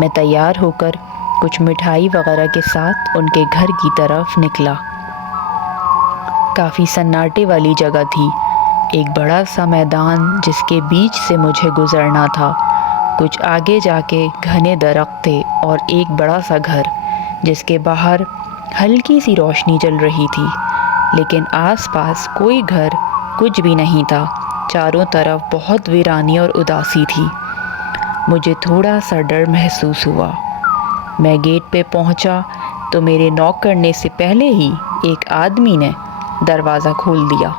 میں تیار ہو کر کچھ مٹھائی وغیرہ کے ساتھ ان کے گھر کی طرف نکلا۔ کافی سناٹے والی جگہ تھی، ایک بڑا سا میدان جس کے بیچ سے مجھے گزرنا تھا۔ کچھ آگے جا کے گھنے درخت تھے اور ایک بڑا سا گھر جس کے باہر ہلکی سی روشنی جل رہی تھی، لیکن آس پاس کوئی گھر کچھ بھی نہیں تھا۔ چاروں طرف بہت ویرانی اور اداسی تھی۔ مجھے تھوڑا سا ڈر محسوس ہوا۔ میں گیٹ پہ پہنچا تو میرے نوک کرنے سے پہلے ہی ایک آدمی نے دروازہ کھول دیا۔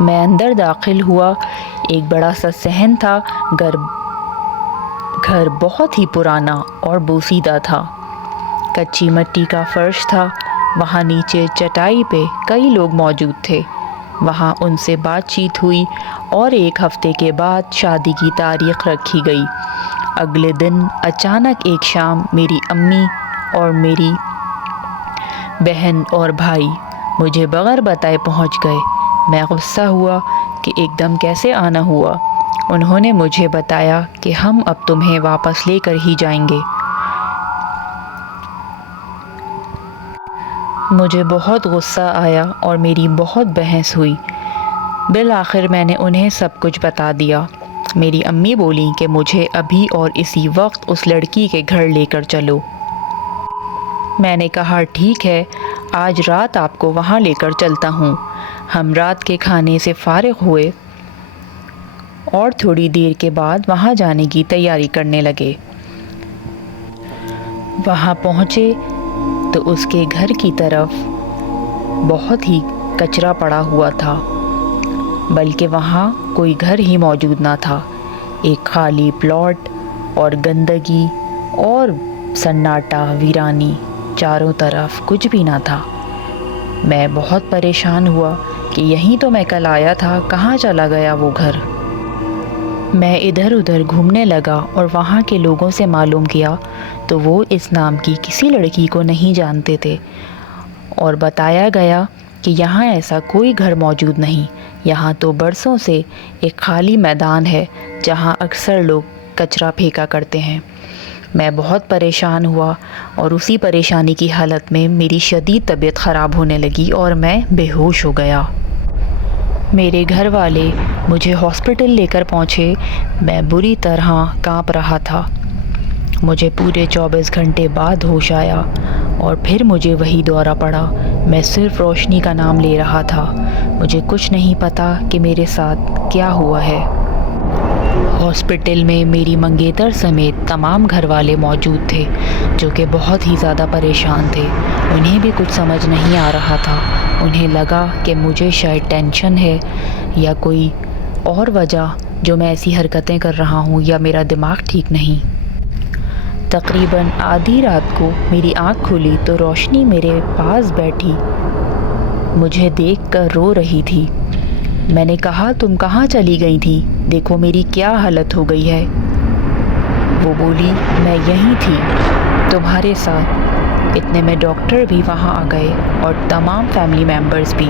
میں اندر داخل ہوا۔ ایک بڑا سا صحن تھا۔ گھر بہت ہی پرانا اور بوسیدہ تھا۔ کچی مٹی کا فرش تھا۔ وہاں نیچے چٹائی پہ کئی لوگ موجود تھے۔ وہاں ان سے بات چیت ہوئی اور ایک ہفتے کے بعد شادی کی تاریخ رکھی گئی۔ اگلے دن اچانک ایک شام میری امی اور میری بہن اور بھائی مجھے بغیر بتائے پہنچ گئے۔ میں غصہ ہوا کہ ایک دم کیسے آنا ہوا۔ انہوں نے مجھے بتایا کہ ہم اب تمہیں واپس لے کر ہی جائیں گے۔ مجھے بہت غصہ آیا اور میری بہت بحث ہوئی۔ بالآخر میں نے انہیں سب کچھ بتا دیا۔ میری امی بولیں کہ مجھے ابھی اور اسی وقت اس لڑکی کے گھر لے کر چلو۔ میں نے کہا ٹھیک ہے، آج رات آپ کو وہاں لے کر چلتا ہوں۔ ہم رات کے کھانے سے فارغ ہوئے اور تھوڑی دیر کے بعد وہاں جانے کی تیاری کرنے لگے۔ وہاں پہنچے تو اس کے گھر کی طرف بہت ہی کچرا پڑا ہوا تھا، بلکہ وہاں کوئی گھر ہی موجود نہ تھا۔ ایک خالی پلاٹ اور گندگی اور سناٹا، ویرانی، چاروں طرف کچھ بھی نہ تھا۔ میں بہت پریشان ہوا کہ یہیں تو میں کل آیا تھا، کہاں چلا گیا وہ گھر؟ میں ادھر ادھر گھومنے لگا اور وہاں کے لوگوں سے معلوم کیا تو وہ اس نام کی کسی لڑکی کو نہیں جانتے تھے، اور بتایا گیا کہ یہاں ایسا کوئی گھر موجود نہیں۔ یہاں تو برسوں سے ایک خالی میدان ہے جہاں اکثر لوگ کچرا پھینکا کرتے ہیں۔ میں بہت پریشان ہوا اور اسی پریشانی کی حالت میں میری شدید طبیعت خراب ہونے لگی اور میں بے ہوش ہو گیا۔ میرے گھر والے مجھے ہاسپٹل لے کر پہنچے۔ میں بری طرح کانپ رہا تھا۔ مجھے پورے 24 گھنٹے بعد ہوش آیا اور پھر مجھے وہی دورہ پڑا۔ میں صرف روشنی کا نام لے رہا تھا۔ مجھے کچھ نہیں پتا کہ میرے ساتھ کیا ہوا ہے۔ ہاسپٹل میں میری منگیتر سمیت تمام گھر والے موجود تھے جو کہ بہت ہی زیادہ پریشان تھے۔ انہیں بھی کچھ سمجھ نہیں آ رہا تھا۔ انہیں لگا کہ مجھے شاید ٹینشن ہے یا کوئی اور وجہ جو میں ایسی حرکتیں کر رہا ہوں، یا میرا دماغ ٹھیک نہیں۔ تقریباً آدھی رات کو میری آنکھ کھلی تو روشنی میرے پاس بیٹھی مجھے دیکھ کر رو رہی تھی۔ میں نے کہا تم کہاں چلی گئی تھی؟ دیکھو میری کیا حالت ہو گئی ہے۔ وہ بولی میں یہیں تھی تمہارے ساتھ۔ اتنے میں ڈاکٹر بھی وہاں آ گئے اور تمام فیملی ممبرز بھی۔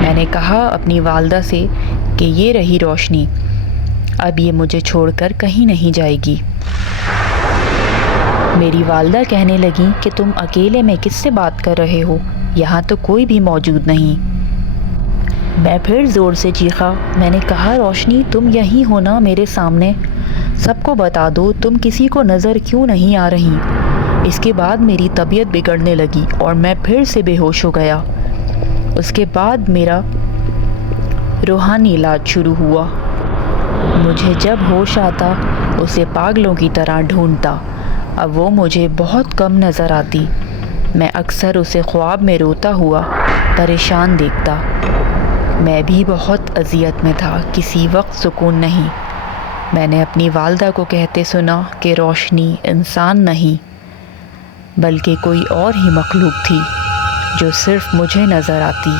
میں نے کہا اپنی والدہ سے کہ یہ رہی روشنی، اب یہ مجھے چھوڑ کر کہیں نہیں جائے گی۔ میری والدہ کہنے لگیں کہ تم اکیلے میں کس سے بات کر رہے ہو؟ یہاں تو کوئی بھی موجود نہیں۔ میں پھر زور سے چیخا۔ میں نے کہا روشنی تم یہیں ہو نا میرے سامنے؟ سب کو بتا دو تم کسی کو نظر کیوں نہیں آ رہی؟ اس کے بعد میری طبیعت بگڑنے لگی اور میں پھر سے بے ہوش ہو گیا۔ اس کے بعد میرا روحانی علاج شروع ہوا۔ مجھے جب ہوش آتا اسے پاگلوں کی طرح ڈھونڈتا۔ اب وہ مجھے بہت کم نظر آتی۔ میں اکثر اسے خواب میں روتا ہوا پریشان دیکھتا۔ میں بھی بہت اذیت میں تھا، کسی وقت سکون نہیں۔ میں نے اپنی والدہ کو کہتے سنا کہ روشنی انسان نہیں بلکہ کوئی اور ہی مخلوق تھی جو صرف مجھے نظر آتی۔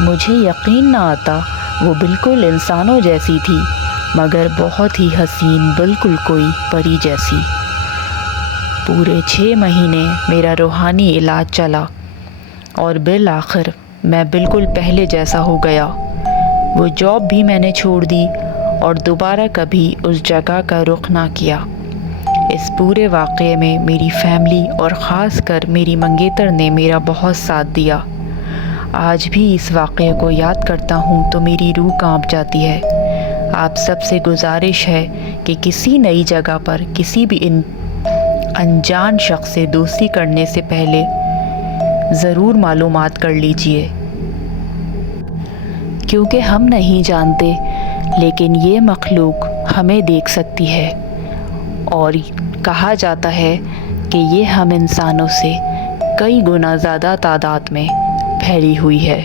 مجھے یقین نہ آتا، وہ بالکل انسانوں جیسی تھی مگر بہت ہی حسین، بالکل کوئی پری جیسی۔ پورے 6 مہینے میرا روحانی علاج چلا اور بالآخر میں بالکل پہلے جیسا ہو گیا۔ وہ جاب بھی میں نے چھوڑ دی اور دوبارہ کبھی اس جگہ کا رخ نہ کیا۔ اس پورے واقعے میں میری فیملی اور خاص کر میری منگیتر نے میرا بہت ساتھ دیا۔ آج بھی اس واقعے کو یاد کرتا ہوں تو میری روح کانپ جاتی ہے۔ آپ سب سے گزارش ہے کہ کسی نئی جگہ پر کسی بھی انجان شخص سے دوستی کرنے سے پہلے ضرور معلومات کر لیجئے، کیونکہ ہم نہیں جانتے لیکن یہ مخلوق ہمیں دیکھ سکتی ہے، اور کہا جاتا ہے کہ یہ ہم انسانوں سے کئی گنا زیادہ تعداد میں پھیلی ہوئی ہے۔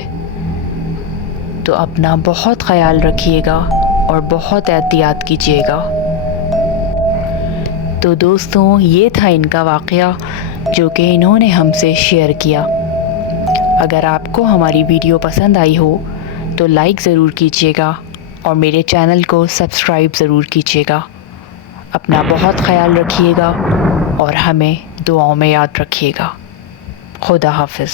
تو اپنا بہت خیال رکھیے گا اور بہت احتیاط کیجیے گا۔ تو دوستوں، یہ تھا ان کا واقعہ جو کہ انہوں نے ہم سے شیئر کیا۔ اگر آپ کو ہماری ویڈیو پسند آئی ہو تو لائک ضرور کیجیے گا اور میرے چینل کو سبسکرائب ضرور کیجیے گا۔ اپنا بہت خیال رکھیے گا اور ہمیں دعاؤں میں یاد رکھیے گا۔ خدا حافظ۔